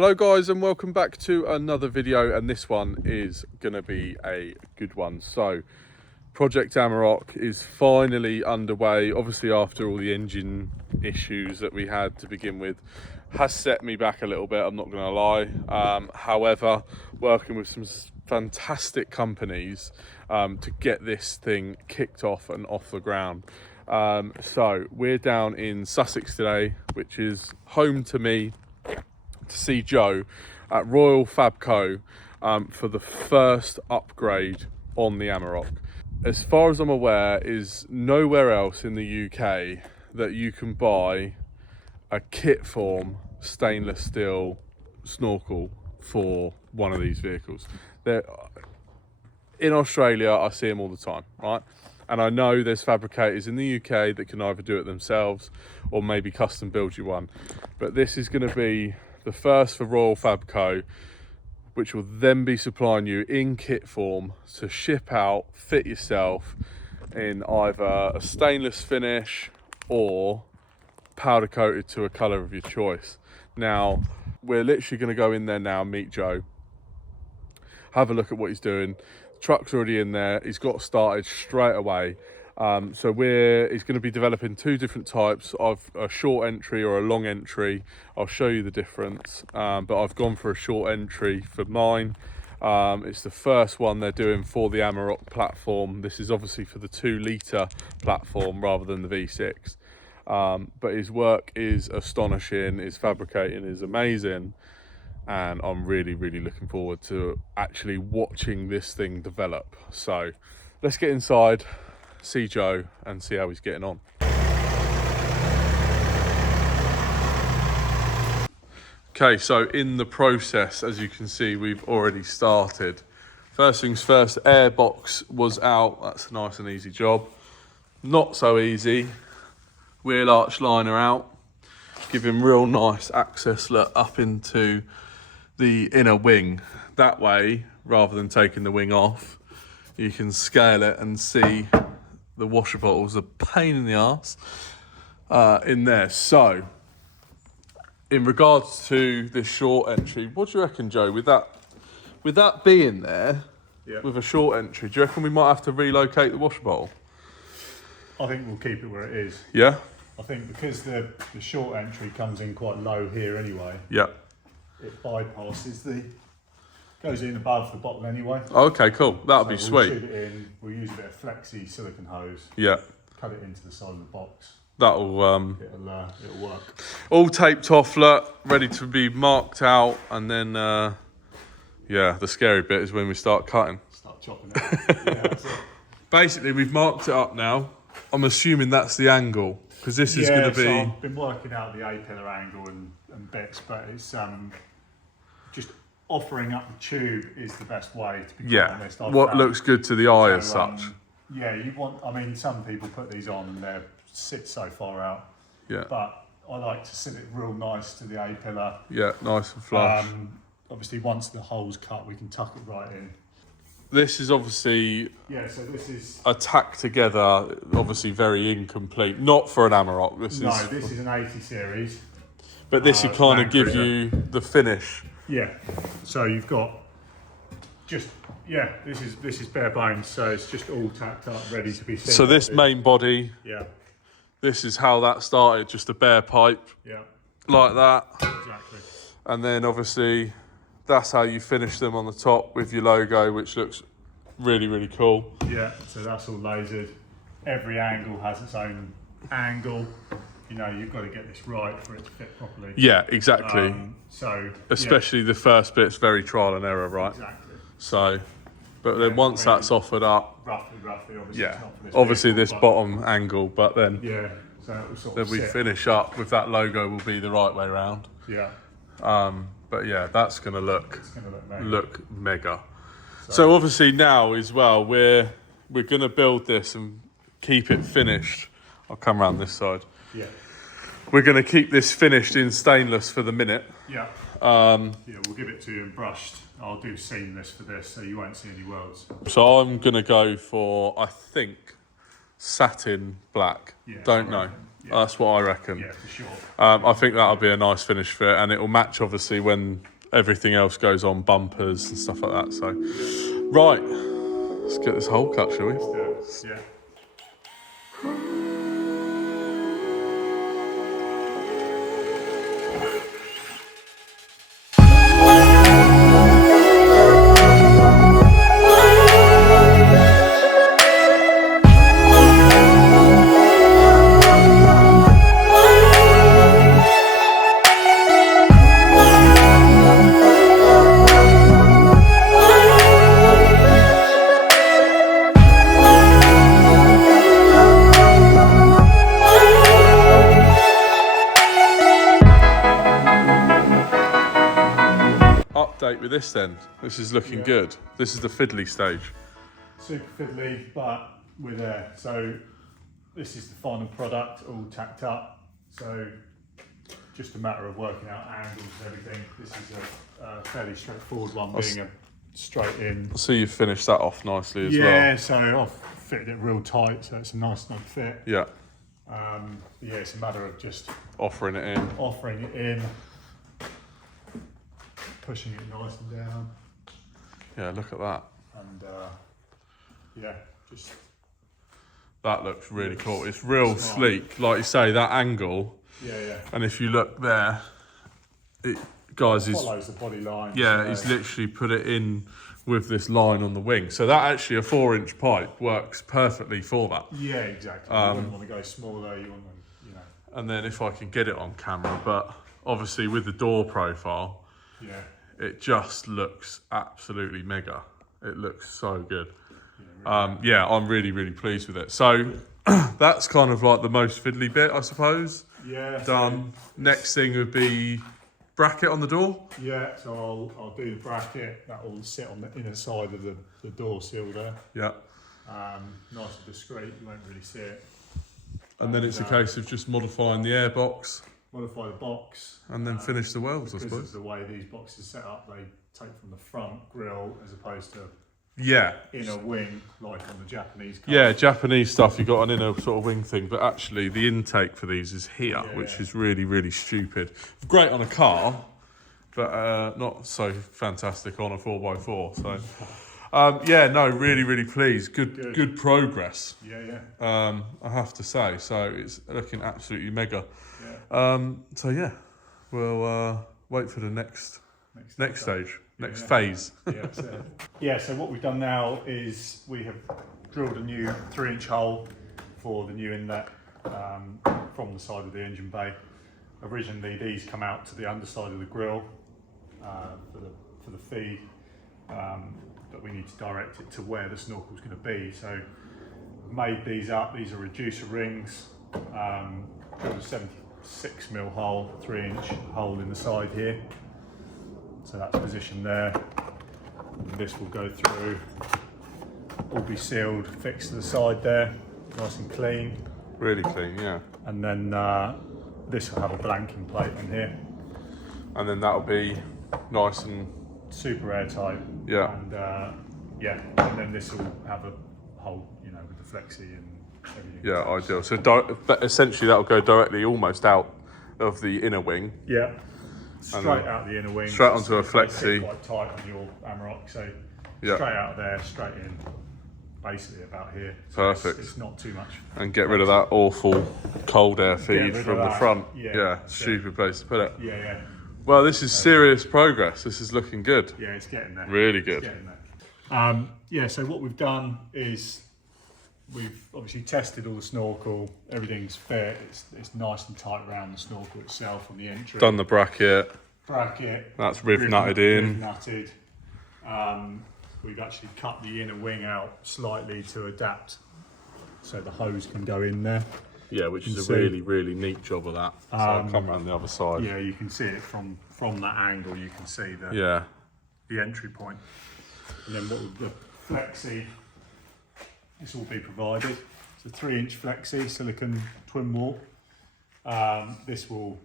Hello guys, and welcome back to another video, and this one is going to be a good one. So Project Amarok is finally underway, obviously after all the engine issues that we had to begin with. Has set me back a little bit, I'm not going to lie. However, working with some fantastic companies to get this thing kicked off and off the ground. So we're down in Sussex today, which is home to me, to see Joe at Royal Fab Co for the first upgrade on the Amarok. As far as I'm aware, is nowhere else in the UK that you can buy a kit form stainless steel snorkel for one of these vehicles. In Australia, I see them all the time, right? And I know there's fabricators in the UK that can either do it themselves or maybe custom build you one. But this is going to be the first for Royal Fab Co, which will then be supplying you in kit form to ship out, fit yourself in either a stainless finish or powder coated to a colour of your choice. Now, we're literally going to go in there now, meet Joe, have a look at what he's doing. The truck's already in there, he's got started straight away. So he's going to be developing two different types of a short entry or a long entry. I'll show you the difference, but I've gone for a short entry for mine. It's the first one they're doing for the Amarok platform. This is obviously for the 2-litre platform rather than the V6. But his work is astonishing, his fabricating is amazing, and I'm really looking forward to actually watching this thing develop. So let's get inside, see Joe and see how he's getting on. Okay, so in the process, as you can see, we've already started. First things first, air box was out. That's a nice and easy job. Not so easy, wheel arch liner out, give him real nice access up into the inner wing. That way, rather than taking the wing off, you can scale it and see the washer bottles, a pain in the arse in there. So in regards to this short entry, what do you reckon, Joe, with that being there, yeah, with a short entry, do you reckon we might have to relocate the washer bottle? I think we'll keep it where it is. Yeah, I think because the short entry comes in quite low here anyway, yeah, it bypasses goes in above the bottle anyway. Okay, cool. That'll be we'll sweet. Shoot it in, we'll use a bit of flexi silicone hose. Yeah. Cut it into the side of the box. That'll it'll work. All taped off, look, ready to be marked out, and then yeah, the scary bit is when we start cutting. Start chopping it. Yeah, that's it. Basically, we've marked it up now. I'm assuming that's the angle, because this is going to be. So I've been working out the A-pillar angle and bits, but it's just offering up the tube is the best way, to be quite honest. What looks good to the eye as such. Yeah, I mean, some people put these on and they sit so far out. Yeah. But I like to sit it real nice to the A-pillar. Yeah, nice and flush. Obviously, once the hole's cut, we can tuck it right in. This is obviously so this is a tack together, obviously very incomplete. Not for an Amarok. This is an 80 series. But this would kind of give you the finish. Yeah. So you've got this is bare bones. So it's just all tacked up, ready to be seen. So this main body. Yeah. This is how that started, just a bare pipe. Yeah. Like that. Exactly. And then obviously that's how you finish them on the top with your logo, which looks really cool. Yeah, so that's all lasered. Every angle has its own angle. You know, you've got to get this right for it to fit properly. Yeah, exactly. Especially the first bit's very trial and error, right? Exactly. So, but then once that's offered up, roughly, obviously. Yeah, it's not for this obviously vehicle, this bottom angle, but then so it will sort then of we sit. finish up with that logo will be the right way around. Yeah. But yeah, that's gonna look mega. So obviously now as well, we're gonna build this and keep it finished. I'll come around this side. Yeah. We're gonna keep this finished in stainless for the minute. Yeah. We'll give it to you in brushed. I'll do seamless for this, so you won't see any welds. So I'm gonna go for, I think, satin black. Yeah, Don't I know. reckon. Yeah. That's what I reckon. Yeah, for sure. I think that'll be a nice finish for it, and it will match obviously when everything else goes on, bumpers and stuff like that. So, right, let's get this hole cut, shall we? Yeah. Update with this then. This is looking good. This is the fiddly stage. Super fiddly, but we're there. So this is the final product, all tacked up. So just a matter of working out angles and everything. This is a fairly straightforward one, being a straight in. I see you've finished that off nicely as well. Yeah, so I've fitted it real tight, so it's a nice snug fit. Yeah. Yeah, it's a matter of just Offering it in. Pushing it nice and down, Yeah, look at that. and yeah, just That looks really cool. It's real smart. sleek. Like you say, that angle. yeah. And if you look there, guys, he's Follows the body line. yeah, so he's literally put it in with this line on the wing. So that actually, a 4-inch pipe works perfectly for that. yeah, exactly. You wouldn't want to go smaller. You want to, And then if I can get it on camera, but obviously with the door profile, yeah. it just looks absolutely mega. It looks so good. Yeah, I'm really, really pleased with it. So that's kind of like the most fiddly bit, I suppose. Yeah. Done. Next thing would be bracket on the door. Yeah, so I'll do the bracket. That will sit on the inner side of the door sill there. Yeah. Nice and discreet. You won't really see it. And then it's a case of just modifying the air box Modify the box. and then finish the welds, I Because suppose. of the way these boxes set up, they take from the front grille as opposed to Yeah. inner wing like on the Japanese cars. Yeah, Japanese stuff, you've got an inner sort of wing thing, but actually the intake for these is here, Yeah. which is really, really stupid. Great on a car, but not so fantastic on a 4x4. So, really, really pleased. Good progress, Yeah. I have to say. So it's looking absolutely mega. Yeah. We'll wait for the next stage, next Yeah. phase. So what we've done now is we have drilled a new 3-inch hole for the new inlet from the side of the engine bay. Originally these come out to the underside of the grille for the feed, but we need to direct it to where the snorkel is going to be. So we've made these up. These are reducer rings. Drilled a 76mm hole, 3-inch hole in the side here. So that's positioned there. And this will go through, all be sealed, fixed to the side there, nice and clean. Really clean, yeah. And then this will have a blanking plate on here. And then that'll be nice and Super airtight. Yeah. And and then this will have a hole, with the flexi and everything. yeah, ideal. So but essentially that'll go directly almost out of the inner wing. Yeah. Straight out the inner wing. Straight onto a They flexi. sit quite tight on your Amarok, so Yeah. straight out of there, straight in, basically about here. So Perfect. It's not too much. And get rid of that awful cold air rid feed of from the that. front. Yeah. Stupid place to put it. Yeah. Well, this is serious progress. This is looking good. Yeah, it's getting there. Really good. It's getting there. So what we've done is we've obviously tested all the snorkel. Everything's fit. It's nice and tight around the snorkel itself on the entry. Done the bracket. Bracket. That's riv nutted in. Riv nutted. We've actually cut the inner wing out slightly to adapt so the hose can go in there. Yeah, which is a see. really, really neat job of that. So I'll come around the other side. Yeah, you can see it from that angle. You can see Yeah. the entry point. And then what would the flexi, this will be provided. It's a 3-inch flexi, silicon twin wall. This will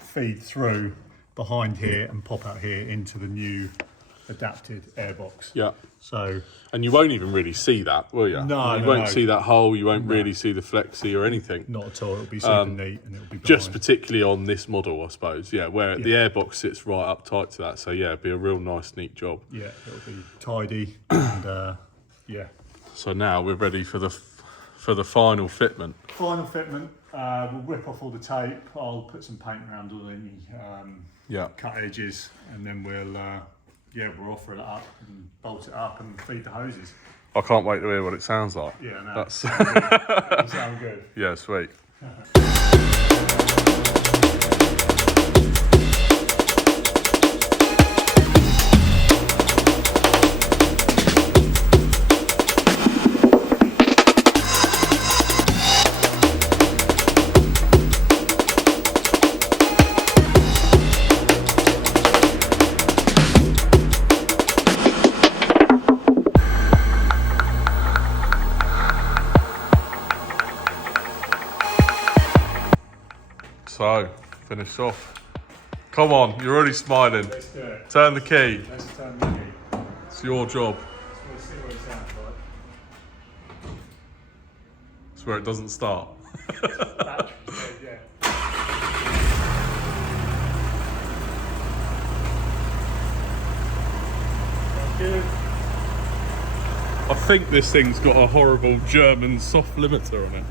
feed through behind here and pop out here into the new adapted airbox. Yeah. So, and you won't even really see that, will you? No, you no, won't no. see that hole. You won't really see the flexi or anything. Not at all. It'll be super neat, and it'll be Just benign. particularly on this model, I suppose. Yeah, where the airbox sits right up tight to that. So yeah, it'd be a real nice, neat job. Yeah, it'll be tidy, and yeah. So now we're ready for the final fitment. Final fitment. We'll rip off all the tape. I'll put some paint around all the cut edges, and then we'll offer it up and bolt it up and feed the hoses. I can't wait to hear what it sounds like. Yeah, no, That's it'll sound good. yeah, sweet. So, finished off. Come on, you're already smiling. Let's do it. Turn the key. Let's turn the key. It's your job. Let's see what it sounds like. It's where it doesn't start. Battery's dead, yeah. Sounds good. I think this thing's got a horrible German soft limiter on it.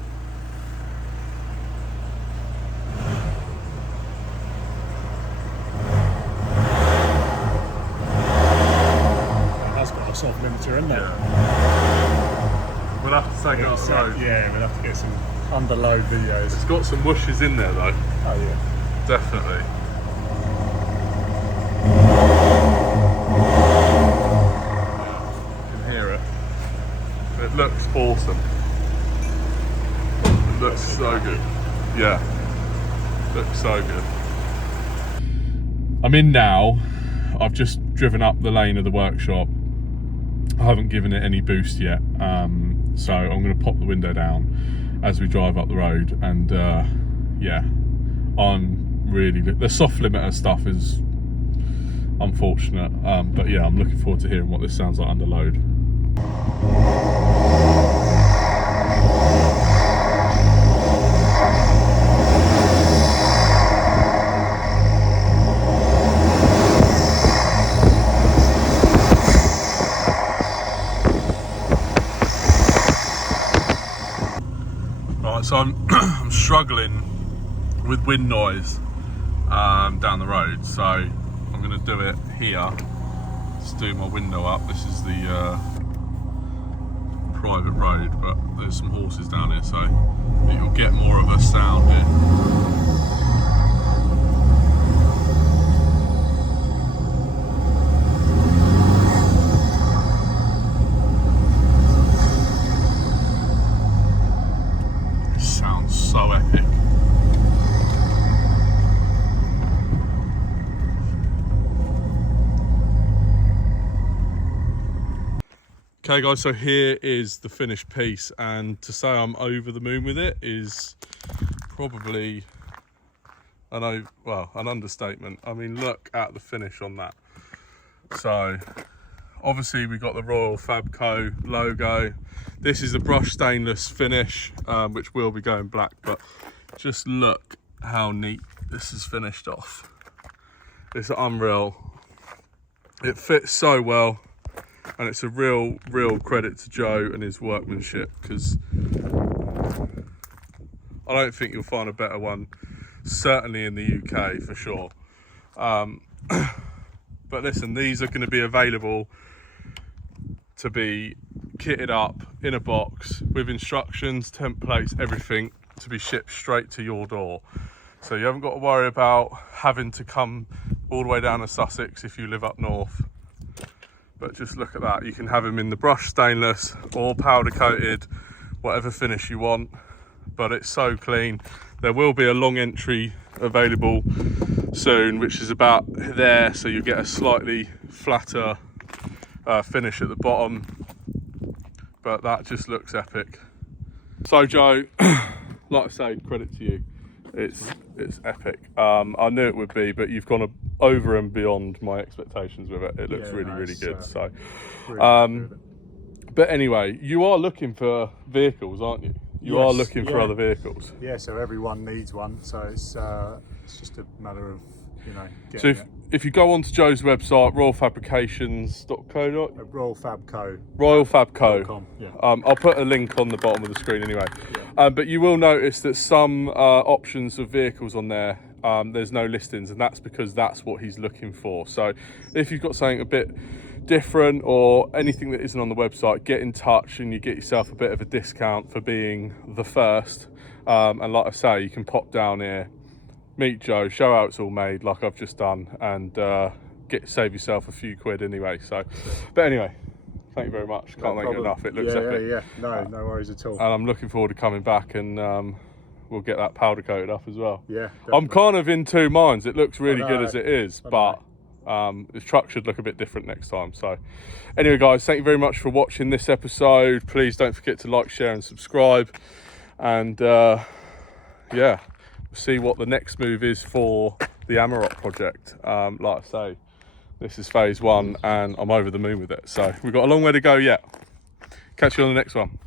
Soft limiter in there. Yeah. We'll have to take it up the road. Yeah, we'll have to get some underload videos. It's got some whooshes in there though. Oh yeah. Definitely. You can hear it. It looks awesome. It looks so good. Yeah. Looks so good. I'm in now. I've just driven up the lane of the workshop. I haven't given it any boost yet, so I'm going to pop the window down as we drive up the road, and yeah, I'm really, the soft limiter stuff is unfortunate, but yeah, I'm looking forward to hearing what this sounds like under load. So I'm struggling with wind noise down the road, so I'm going to do it here. Just do my window up. This is the private road, but there's some horses down here, so you'll get more of a sound here. So epic. Okay guys, so here is the finished piece, and to say I'm over the moon with it is probably an understatement. I mean, look at the finish on that. So obviously we got the Royal Fab Co logo. This is the brushed stainless finish, which will be going black, but just look how neat this is finished off. It's unreal. It fits so well, and it's a real credit to Joe and his workmanship, because I don't think you'll find a better one, certainly in the UK for sure. But listen, these are going to be available to be kitted up in a box with instructions, templates, everything, to be shipped straight to your door. So you haven't got to worry about having to come all the way down to Sussex if you live up north. But just look at that. You can have them in the brushed stainless or powder coated, whatever finish you want, but it's so clean. There will be a long entry available soon, which is about there, so you get a slightly flatter finish at the bottom, but that just looks epic. So Joe, like I say, credit to you. It's it's epic. I knew it would be, but you've gone over and beyond my expectations with it. It looks really good. So, really but anyway, you are looking for vehicles, aren't you? You are looking for other vehicles. Yeah, so everyone needs one. So it's just a matter of, you know, So getting if you go onto Joe's website, RoyalFabrications.co. Royal Fab Co. RoyalFabCo. Yeah. I'll put a link on the bottom of the screen anyway. But you will notice that some options of vehicles on there, there's no listings, and that's because that's what he's looking for. So if you've got something a bit different or anything that isn't on the website, get in touch and you get yourself a bit of a discount for being the first. And like I say, you can pop down here, meet Joe, show how it's all made like I've just done, and save yourself a few quid anyway. So, but anyway, thank you very much. Can't thank you enough. It looks epic. Yeah. No worries at all. And I'm looking forward to coming back, and we'll get that powder coated up as well. Yeah, I'm kind of in two minds. It looks really good as it is, I but this truck should look a bit different next time. So anyway, guys, thank you very much for watching this episode. Please don't forget to like, share and subscribe, and yeah, we'll see what the next move is for the Amarok project. Like I say, this is phase 1 and I'm over the moon with it, so we've got a long way to go yet. Catch you on the next one.